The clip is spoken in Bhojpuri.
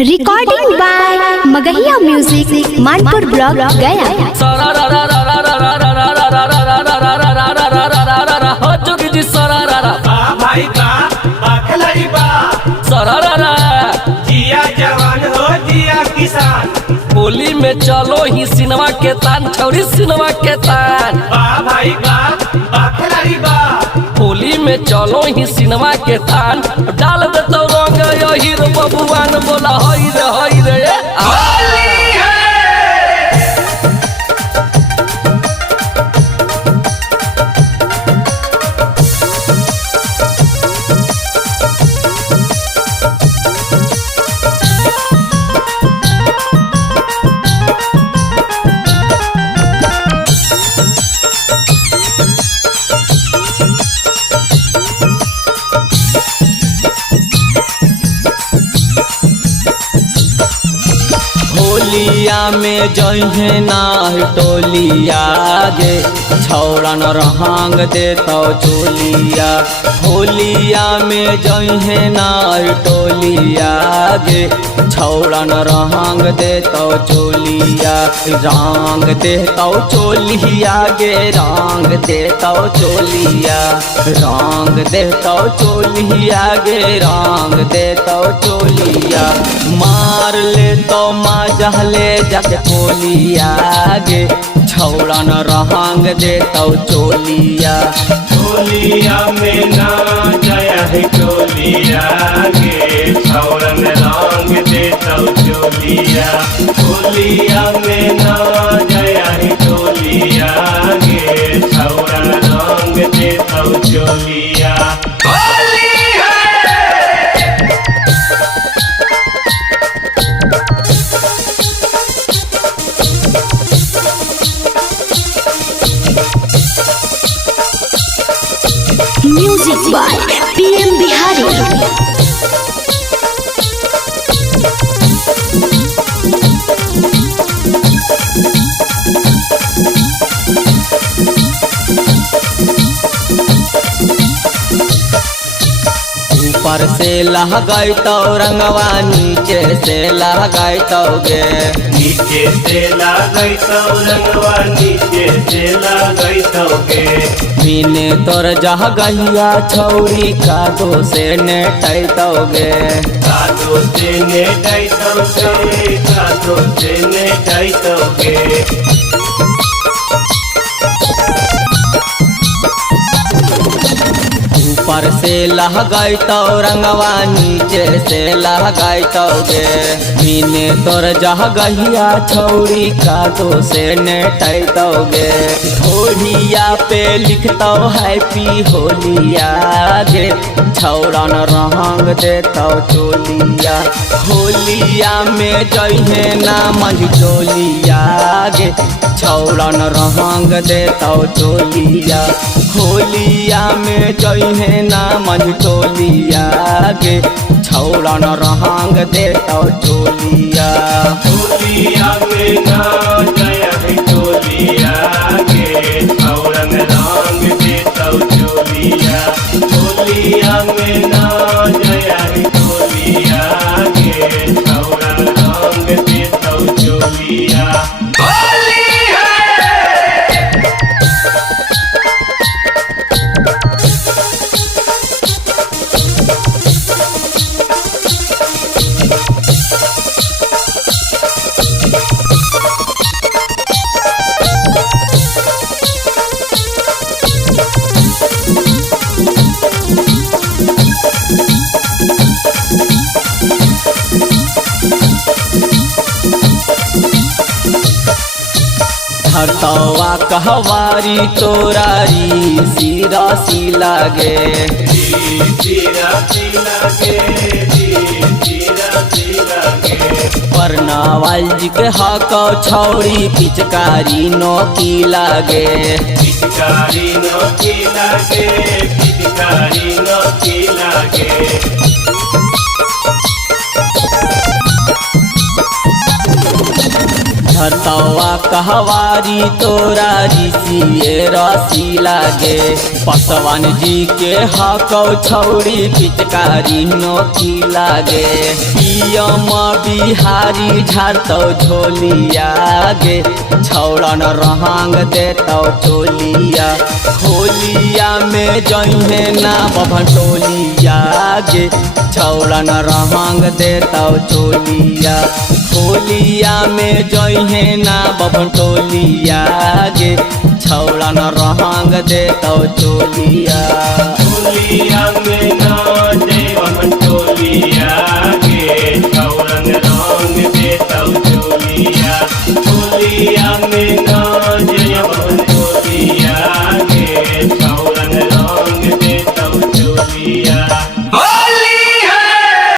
Recording by Magahiya music Manpur block Gaya. हो जोगी जी सरारा भाई खिलाड़ी सरारा जिया जवान हो जिया किसान। होली में चलो ही सिनेमा के तान छौरी सिनेमा के तान। भाई खिलाड़ी होली में चलो ही सिनेमा के तान डाल दे तो रंग यही रो बबुआन बोला हई रे होलिया में जहे ना टोलिया गे छौड़न रहांग दे तो चोलिया। होलिया में जहे ना टोलिया गे छौड़न रहांग दे तो चोलिया। रंग दे तो चोलिया गे रंग दे तो चोलिया। रंग दे तो चोलिया गे रंग दे तो चोलिया। मार ले तो जहले जाके पोलिया गे छौड़न रहांग दे तो चोलिया। होलिया में ना जया है टोलिया गे छौरन रंग दे तो चोलिया। होलिया में ना जया है टोलिया गे छौरन रंग दे तो चोलिया। Music by PM Bihari. ऊपर से लहगाई तो रंगवा नीचे से लहगाई तो गे। नीचे से लागई तो रंगवा नीचे से लागई तो गे। मीने तोर जह गहिया छौरी कादो से नेटै तो गे। कादो से नेटै तो गे कादो से नेटै तो गे। ऊपर से लहगाई तो रंगवा नीचे से लहगाई तो गे। मीने तोर जह गहिया छौरी कादो से नेटै तो गे। घोड़िया पे लिखतो हैप्पी होलिया गे छौड़न रंग दे तो चोलिया। होलिया में जहे ना मंझ चोलिया गे छौड़न रंग दे तो चोलिया। होलिया में जहे ना मंझ चोलिया गे छौड़न रंग दे तो चोलिया। होलिया में ना जया है टोलिया गे छौरन रंग दे तो चोलिया। होलिया में ना जया है टोलिया गे छौरन रंग दे तो चोलिया। हरतवा कहवारी तोरारी सीरा सी लागे। परनावाल जी के हक छौरी पिचकारी नोकी लागे। पिचकारी नोकी लागे पिचकारी नोकी लागे। धरतवा कहवारी तोरा ऋषिए रसी लागे। पसवान जी के हकौ छौरी पिचकारी नोकी लागे। सीएम बिहारी झारतौ झोलिया गे छौड़न रहांग देतौ चोलिया होलिया में जइहे ना बभटोलिया गे छौड़न रहांग देतौ चोलिया होलिया में जइहे ना बभटोलिया गे छौड़न रहांग देतौ चोलिया होलिया में